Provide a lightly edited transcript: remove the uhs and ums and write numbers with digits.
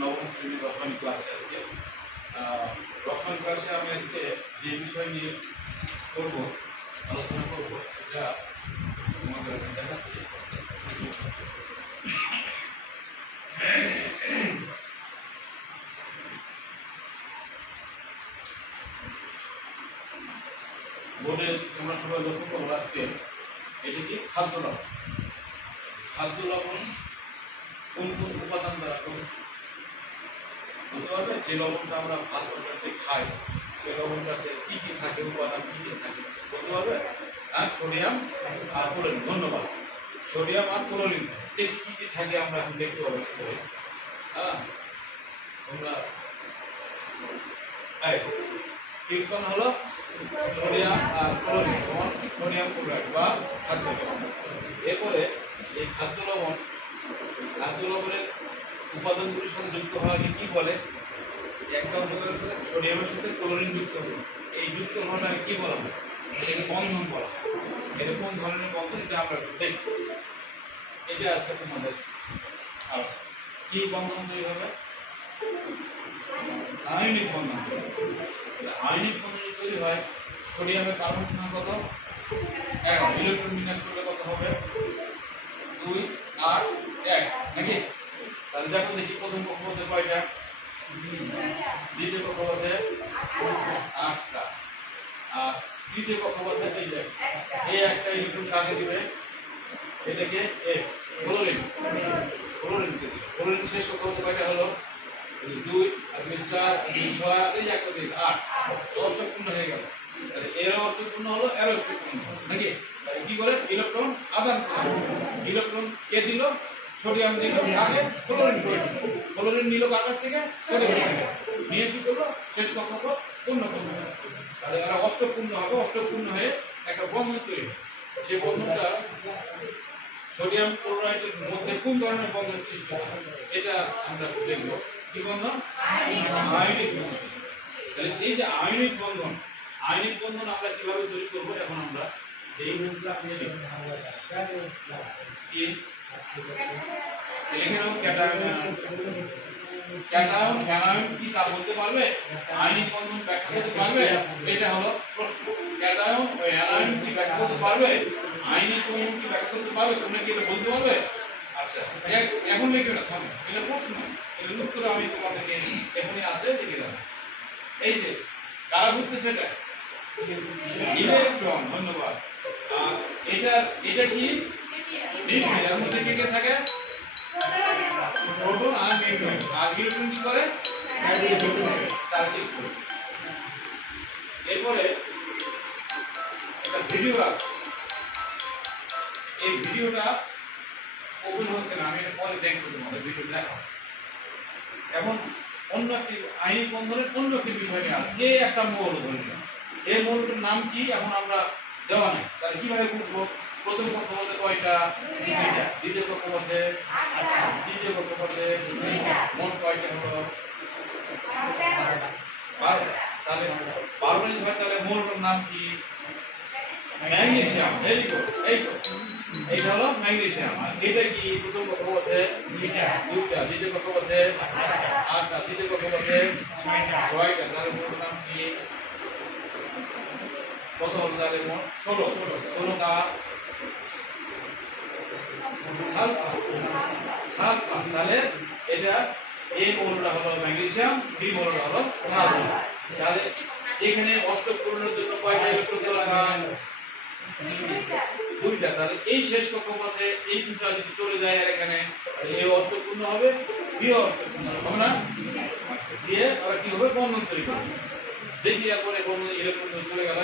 নবম শ্রেণীর রসায়ন ক্লাসে আজকে রসায়ন ক্লাসে আমি আজকে যে বিষয় নিয়ে আলোচনা করব এটা তোমাদের দেখাচ্ছি। বোর্ডে তোমরা সবাই লক্ষ্য করো আজকে এটি কি খাদ্য লবণ। খাদ্য লবণ কোন কোন উপাদান দ্বারা গঠিত বলতে পারবে? যে লবণটা আমরা ভাত তরকারিতে খাই সেই লবণটাতে কি কি থাকে, উপাদান কি কি থাকে বলতে পারবে? হ্যাঁ, সোডিয়াম আর ক্লোরিন। ধন্যবাদ। সোডিয়াম আর ক্লোরিন এর কি কি থাকে আমরা এখন দেখতে পাবো। হ্যাঁ, তোমরা কীর্তন হলো সোডিয়াম আর ক্লোরিন সমান সোডিয়াম ক্লোরাইড বা খাদ্য লবণ। এরপরে এই খাদ্য লবণের উপাদানগুলির সাথে যুক্ত হওয়াকে কি বলে? একটা উপাদানের সাথে সোডিয়ামের সাথে ক্লোরিন যুক্ত হবে, এই যুক্ত হওয়াটাকে কি বলা হয়? এটাকে বন্ধন বলা হয়। এটা কোন ধরনের বন্ধন এটা আমরা দেখব। এটা আজকে তোমাদের কি বন্ধন তৈরি হবে? আয়নিক বন্ধন। আয়নিক বন্ধন তৈরি হয় সোডিয়ামের কার্বন সংখ্যা কত? 11। ইলেকট্রন বিন্যাস করলে কত হবে? 2 8 1 নাকি? তাহলে দেখো দেখি প্রথম কক্ষপথে কয়টা, দ্বিতীয় কক্ষপথে 8টা, আর তৃতীয় কক্ষপথে এই একটা ইলেকট্রন কাকে দিবে? এটাকে ক্লোরিনকে দিবে। ক্লোরিন শেষ কক্ষপথে কয়টা হলো? 2 আর 4 আর 6 এই একটা দিন 8, অষ্টপূর্ণ হয়ে গেল। তাহলে এরও অষ্টপূর্ণ হলো, এরও অষ্টপূর্ণ হলো নাকি? তাহলে কি করে ইলেকট্রন আদান প্রদান। ইলেকট্রন কে দিল? সোডিয়াম দিল কাকে? ক্লোরিন নিল কার কাছ থেকে? সোডিয়াম নিয়ে কি করলো? শেষ কক্ষপথ পূর্ণ করলো। তাহলে এরা অষ্টপূর্ণ হবে। অষ্টপূর্ণ হয়ে একটা বন্ধন তৈরি হয়। সেই বন্ধনটা সোডিয়াম ক্লোরাইডের মধ্যে কোন ধরনের বন্ধন সৃষ্টি হয় এটা আমরা দেখব। কি বন্ধন? আয়নিক বন্ধন। তাহলে এই যে আয়নিক বন্ধন আমরা কিভাবে তৈরি করবো এখন আমরা এই ক্লাসে কি লিখে নেব? ক্যাটায়ন অ্যানায়ন কি তা বলতে পারবে? আয়নিক বন্ধন ব্যাখ্যা করতে পারবে? এটা হলো প্রশ্ন। ক্যাটায়ন ও অ্যানায়ন কি ব্যাখ্যা করতে পারবে? আয়নিক বন্ধন কি ব্যাখ্যা করতে পারবে? তোমরা কি এটা বলতে পারবে? আচ্ছা, এখন লিখে না, থামো, এটা প্রশ্ন। এর উত্তর আমি তোমাদেরকে এখনই আছে লিখে দেব। এই যে কারা ঘুরতেছে এটা ইলেকট্রন। ধন্যবাদ। আর এটা কি নিউট্রন। এর মধ্যে কি কি থাকে? প্রোটন আর নিউট্রন। আর ইলেকট্রন কি করে? চার্জিং করে। এরপরে একটা ভিডিও আছে, এই ভিডিওটা ওপেন হচ্ছে না, আমি এটা পরে দেখবো, তোমাদের ভিডিও দেখো। এখন অন্য একটি আয়নিক বন্ধনের অন্য একটি বিষয় নিয়ে এই একটা মৌল ধরলাম। এই মৌলটার নাম কি এখন আমরা দেওয়া নাই। তাহলে কিভাবে বুঝবো? প্রথম কক্ষপথে কয়টা? দ্বিতীয় কক্ষপথে মোট কয়টা হলো? 12। তাহলে 12 হয়। তাহলে মৌলটার নাম কি? ম্যাগনেসিয়াম। এইটা হলো ম্যাগনেসিয়াম। আর এটা কি? প্রথম কক্ষপথে 2টা, দ্বিতীয় কক্ষপথে 8টা, তৃতীয় কক্ষপথে 6টা। তাহলে মৌলটার নাম কি? কত হলো তাহলে মোট? 16 কার? সালফার। তাহলে এটা এই মৌলটা হলো ম্যাগনেসিয়াম, বি মৌলটা হলো সালফার। তাহলে এখানে অষ্টপূর্ণের জন্য কয়টা ইলেকট্রন দরকার? 2টা। তাহলে এই শেষ কক্ষপথে এই দুটো যদি চলে যায় আর এখানে এ অষ্টপূর্ণ হবে, বি অষ্টপূর্ণ হবে না? দিয়ে আবার কি হবে? বন্ধন তৈরি করবে। দেখি একবারে বন্ধন ইলেকট্রন চলে গেল।